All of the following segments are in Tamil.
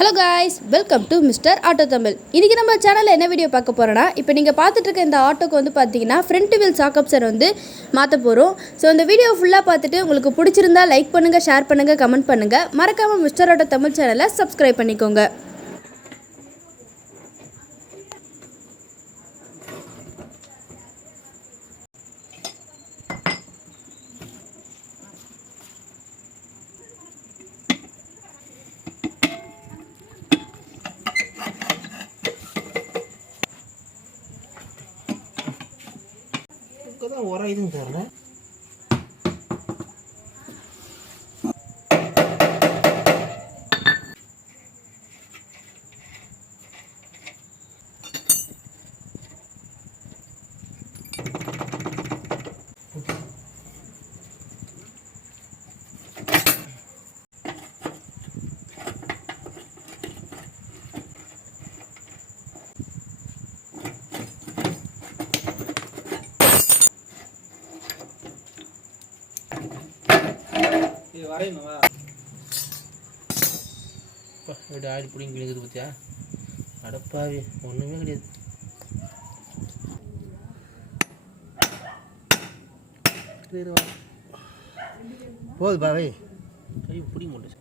Hello guys, welcome to Mr.AutoTamil. இன்னைக்கு நம்ம சேனல்ல என்ன வீடியோ பார்க்க போறோம்னா, இப்போ நீங்க பார்த்துட்டு இருக்க இந்த ஆட்டோக்கு வந்து பாத்தீங்கன்னா ஃப்ரண்ட் வீல் shockabsorber வந்து மாத்த போறோம். சோ இந்த வீடியோ ஃபுல்லா பார்த்துட்டு உங்களுக்கு பிடிச்சிருந்தா லைக் பண்ணுங்க, ஷேர் பண்ணுங்க, கமெண்ட் பண்ணுங்க. மறக்காம Mr.AutoTamil சேனலை சப்ஸ்கிரைப் பண்ணிக்கோங்க. Orang itu karena வரையுமா இப்படி ஆடி பிடிங்கி கிழிக்குது பார்த்தியா அடப்பாவி ஒன்றுமே கிடையாது போகுது பாவை கை பிடிங்க முடிச்சு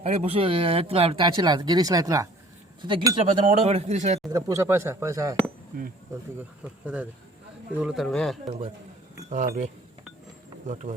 அப்படியே புஷு எடுத்துலாம் அப்படி தாச்சிடலாம் கிரீஸ்லாம் எடுத்துலாம் சுத்த கிரீஸில் பார்த்தா ஓட கிரீஸில் எடுத்து பூசா பாசா அதாவது இது உள்ள தருவேன் பாரு அப்படியே மட்டும்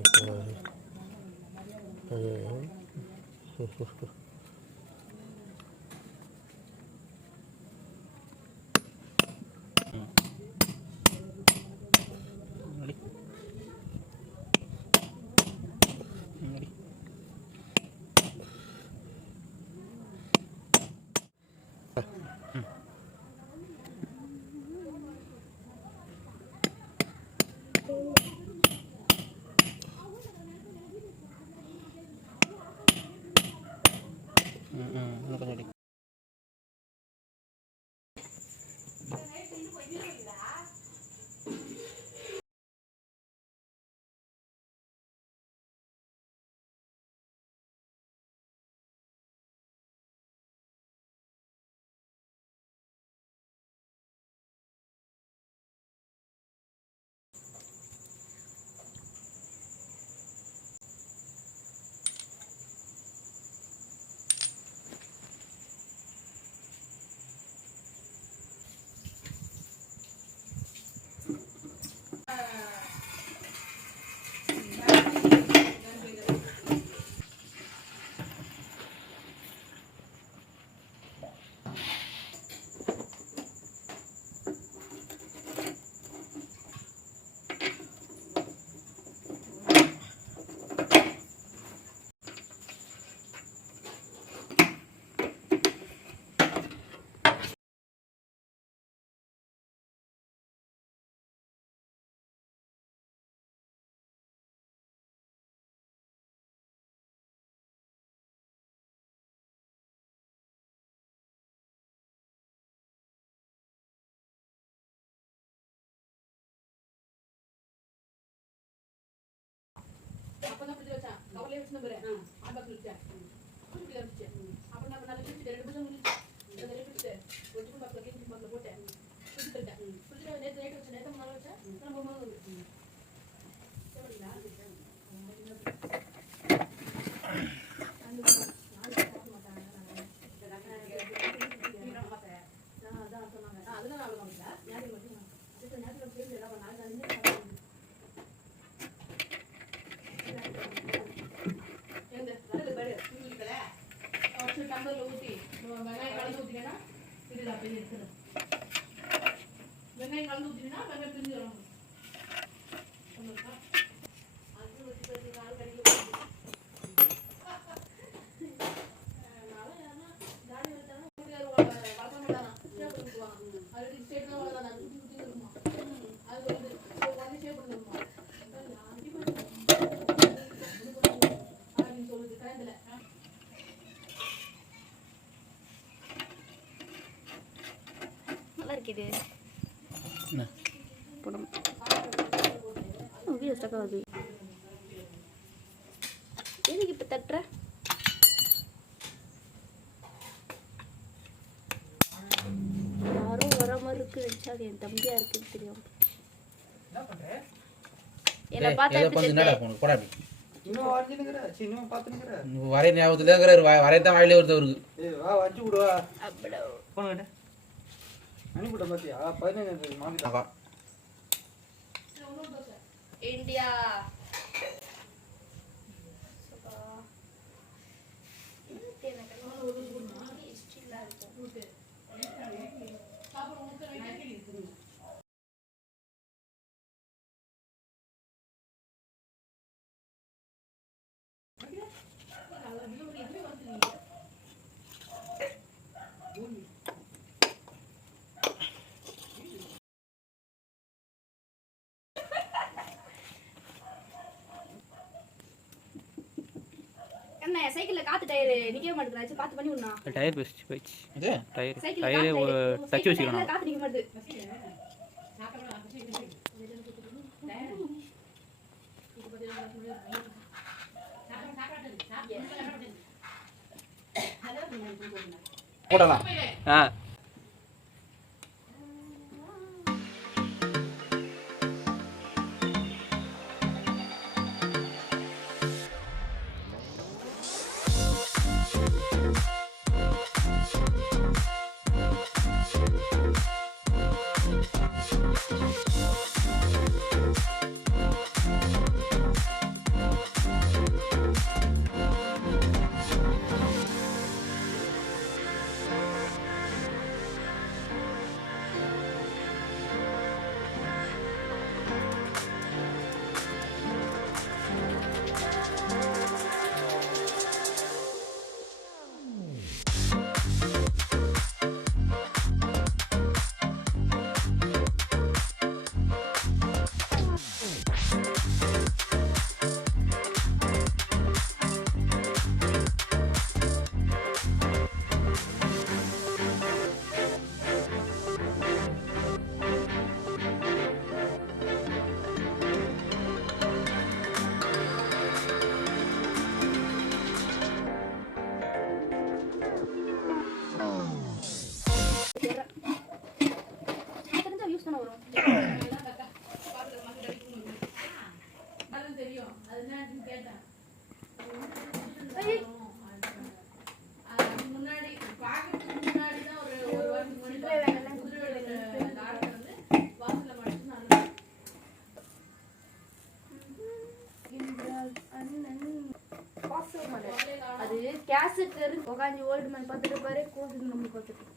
அப்பதான் பிடிச்சு வச்சா கவலையே வச்சு நம்புறேன் ஆபா பிடிச்சா குடிக்க வச்சு அப்ப நான் நல்லா பிடிச்சு ரெண்டு பசங்க முடிச்சு ரெண்டு பிடிச்சு ஒரு சின்ன பாக்கல கேஞ்சி பாக்கல போட்டேன் பிடிச்சிட்டேன் பிடிச்சிட்டு நேத்து நைட் வச்சு நேத்து நாள் வச்சா நம்ம அம்மா சரிங்களா அதெல்லாம் நான் வாங்கிட்டேன் ஞாயிறு மட்டும் ஞாயிறு சேர்ந்து எல்லாம் நாலு வெங்காயம் கலந்து ஊற்றினா இது அப்படியே எடுத்துடும் வெங்காயம் கலந்து ஊற்றினா வெங்காயம் பிரிஞ்சு வரும் இருக்குது வீடியோ ஸ்டக் ஆகுது. எதுக்கு இப்போ தட்டுற? யாரும் வர மாதிரி இருக்கு நினச்சா அது என் தம்பியா இருக்குன்னு தெரியும். என்ன பார்த்தா இன்னும் வாஞ்சினுங்கற சின்ன பாத்துனுங்கற வரை ஞாபகத்துலங்கற வரைதான் வாயிலே வருது. ஏய் வா வச்சு விடுவா அப்படா போங்க அனுப்பிட பாத்தியா 15 மாமிடா இந்தியா சைக்கிள்ல காத்து டயர் நிக்கவே மாட்டேங்குது. பாத்து பண்ணி விடுனா. டயர் பெஸ்ட் போச்சு. இது டயர் ஒரு டச் வச்சுக்கணும். காத்து நிக்க மாட்டேங்குது. போடலாம். அது கேசட் உட்காந்து ஓல்டு மேன் பார்த்துட்டு பாரு கோசுக்கு நம்ம பார்த்துட்டு